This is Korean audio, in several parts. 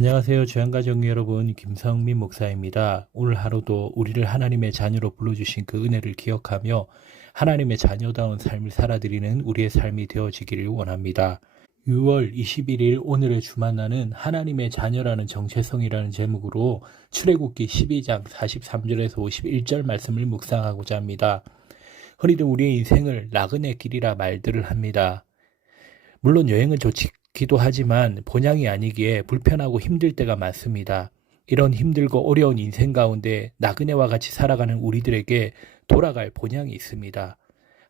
안녕하세요. 주양가족 여러분, 김성민 목사입니다. 오늘 하루도 우리를 하나님의 자녀로 불러주신 그 은혜를 기억하며 하나님의 자녀다운 삶을 살아드리는 우리의 삶이 되어지기를 원합니다. 6월 21일 오늘의 주만나는 하나님의 자녀라는 정체성이라는 제목으로 출애굽기 12장 43절에서 51절 말씀을 묵상하고자 합니다. 흔히들 우리의 인생을 나그네 길이라 말들을 합니다. 물론 여행은 좋기도 하지만 본향이 아니기에 불편하고 힘들 때가 많습니다. 이런 힘들고 어려운 인생 가운데 나그네와 같이 살아가는 우리들에게 돌아갈 본향이 있습니다.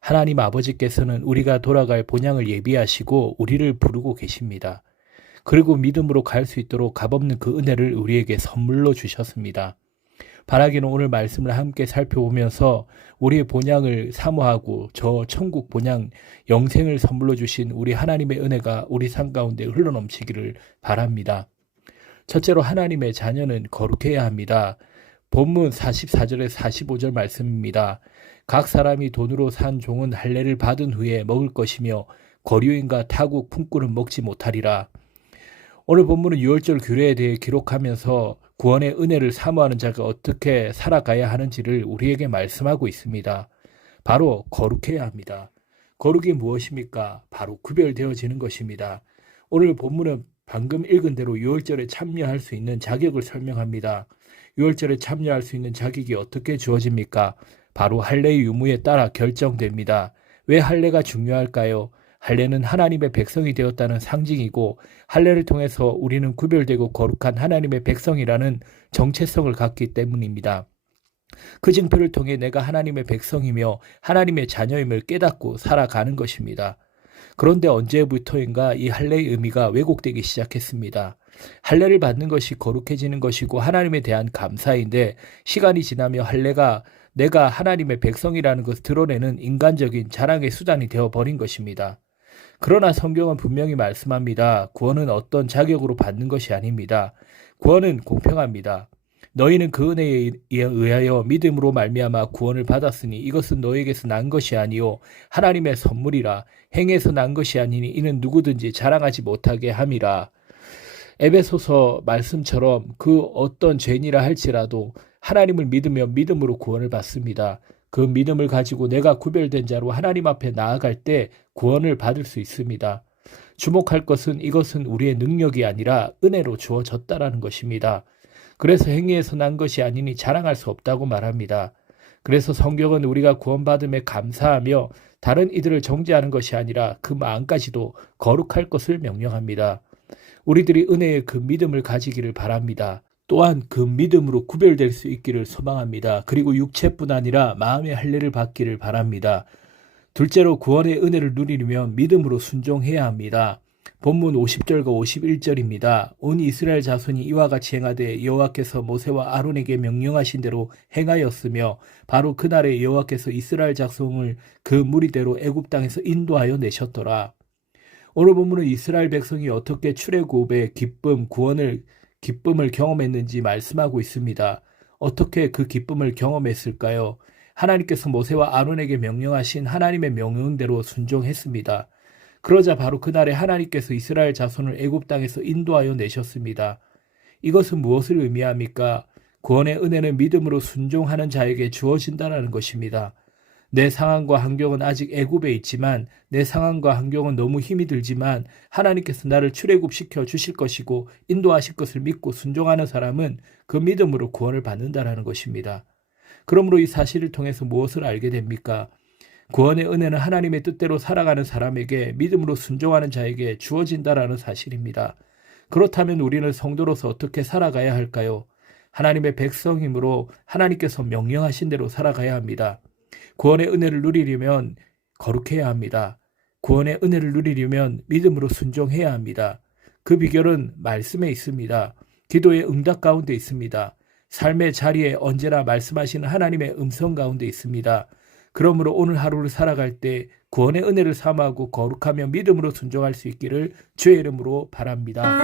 하나님 아버지께서는 우리가 돌아갈 본향을 예비하시고 우리를 부르고 계십니다. 그리고 믿음으로 갈 수 있도록 값없는 그 은혜를 우리에게 선물로 주셨습니다. 바라기는 오늘 말씀을 함께 살펴보면서 우리의 본향을 사모하고 저 천국 본향 영생을 선물로 주신 우리 하나님의 은혜가 우리 삶 가운데 흘러넘치기를 바랍니다. 첫째로 하나님의 자녀는 거룩해야 합니다. 본문 44절에서 45절 말씀입니다. 각 사람이 돈으로 산 종은 할례를 받은 후에 먹을 것이며 거류인과 타국 품꾼은 먹지 못하리라. 오늘 본문은 유월절 규례에 대해 기록하면서 구원의 은혜를 사모하는 자가 어떻게 살아가야 하는지를 우리에게 말씀하고 있습니다. 바로 거룩해야 합니다. 거룩이 무엇입니까? 바로 구별되어지는 것입니다. 오늘 본문은 방금 읽은 대로 유월절에 참여할 수 있는 자격을 설명합니다. 유월절에 참여할 수 있는 자격이 어떻게 주어집니까? 바로 할례의 유무에 따라 결정됩니다. 왜 할례가 중요할까요? 할례는 하나님의 백성이 되었다는 상징이고 할례를 통해서 우리는 구별되고 거룩한 하나님의 백성이라는 정체성을 갖기 때문입니다. 그 증표를 통해 내가 하나님의 백성이며 하나님의 자녀임을 깨닫고 살아가는 것입니다. 그런데 언제부터인가 이 할례의 의미가 왜곡되기 시작했습니다. 할례를 받는 것이 거룩해지는 것이고 하나님에 대한 감사인데 시간이 지나며 할례가 내가 하나님의 백성이라는 것을 드러내는 인간적인 자랑의 수단이 되어버린 것입니다. 그러나 성경은 분명히 말씀합니다. 구원은 어떤 자격으로 받는 것이 아닙니다. 구원은 공평합니다. 너희는 그 은혜에 의하여 믿음으로 말미암아 구원을 받았으니 이것은 너희에게서 난 것이 아니요 하나님의 선물이라. 행에서 난 것이 아니니 이는 누구든지 자랑하지 못하게 함이라. 에베소서 말씀처럼 그 어떤 죄인이라 할지라도 하나님을 믿으며 믿음으로 구원을 받습니다. 그 믿음을 가지고 내가 구별된 자로 하나님 앞에 나아갈 때 구원을 받을 수 있습니다. 주목할 것은 이것은 우리의 능력이 아니라 은혜로 주어졌다라는 것입니다. 그래서 행위에서 난 것이 아니니 자랑할 수 없다고 말합니다. 그래서 성경은 우리가 구원받음에 감사하며 다른 이들을 정죄하는 것이 아니라 그 마음까지도 거룩할 것을 명령합니다. 우리들이 은혜의 그 믿음을 가지기를 바랍니다. 또한 그 믿음으로 구별될 수 있기를 소망합니다. 그리고 육체뿐 아니라 마음의 할례를 받기를 바랍니다. 둘째로 구원의 은혜를 누리려면 믿음으로 순종해야 합니다. 본문 50절과 51절입니다. 온 이스라엘 자손이 이와 같이 행하되 여호와께서 모세와 아론에게 명령하신 대로 행하였으며 바로 그날에 여호와께서 이스라엘 자손을 그 무리대로 애굽 땅에서 인도하여 내셨더라. 오늘 본문은 이스라엘 백성이 어떻게 출애굽의 기쁨을 경험했는지 말씀하고 있습니다. 어떻게 그 기쁨을 경험했을까요? 하나님께서 모세와 아론에게 명령하신 하나님의 명령대로 순종했습니다. 그러자 바로 그날에 하나님께서 이스라엘 자손을 애굽 땅에서 인도하여 내셨습니다. 이것은 무엇을 의미합니까? 구원의 은혜는 믿음으로 순종하는 자에게 주어진다는 것입니다. 내 상황과 환경은 아직 애굽에 있지만 내 상황과 환경은 너무 힘이 들지만 하나님께서 나를 출애굽시켜 주실 것이고 인도하실 것을 믿고 순종하는 사람은 그 믿음으로 구원을 받는다는 것입니다. 그러므로 이 사실을 통해서 무엇을 알게 됩니까? 구원의 은혜는 하나님의 뜻대로 살아가는 사람에게 믿음으로 순종하는 자에게 주어진다는 사실입니다. 그렇다면 우리는 성도로서 어떻게 살아가야 할까요? 하나님의 백성이므로 하나님께서 명령하신 대로 살아가야 합니다. 구원의 은혜를 누리려면 거룩해야 합니다. 구원의 은혜를 누리려면 믿음으로 순종해야 합니다. 그 비결은 말씀에 있습니다. 기도의 응답 가운데 있습니다. 삶의 자리에 언제나 말씀하시는 하나님의 음성 가운데 있습니다. 그러므로 오늘 하루를 살아갈 때 구원의 은혜를 사모하고 거룩하며 믿음으로 순종할 수 있기를 주의 이름으로 바랍니다.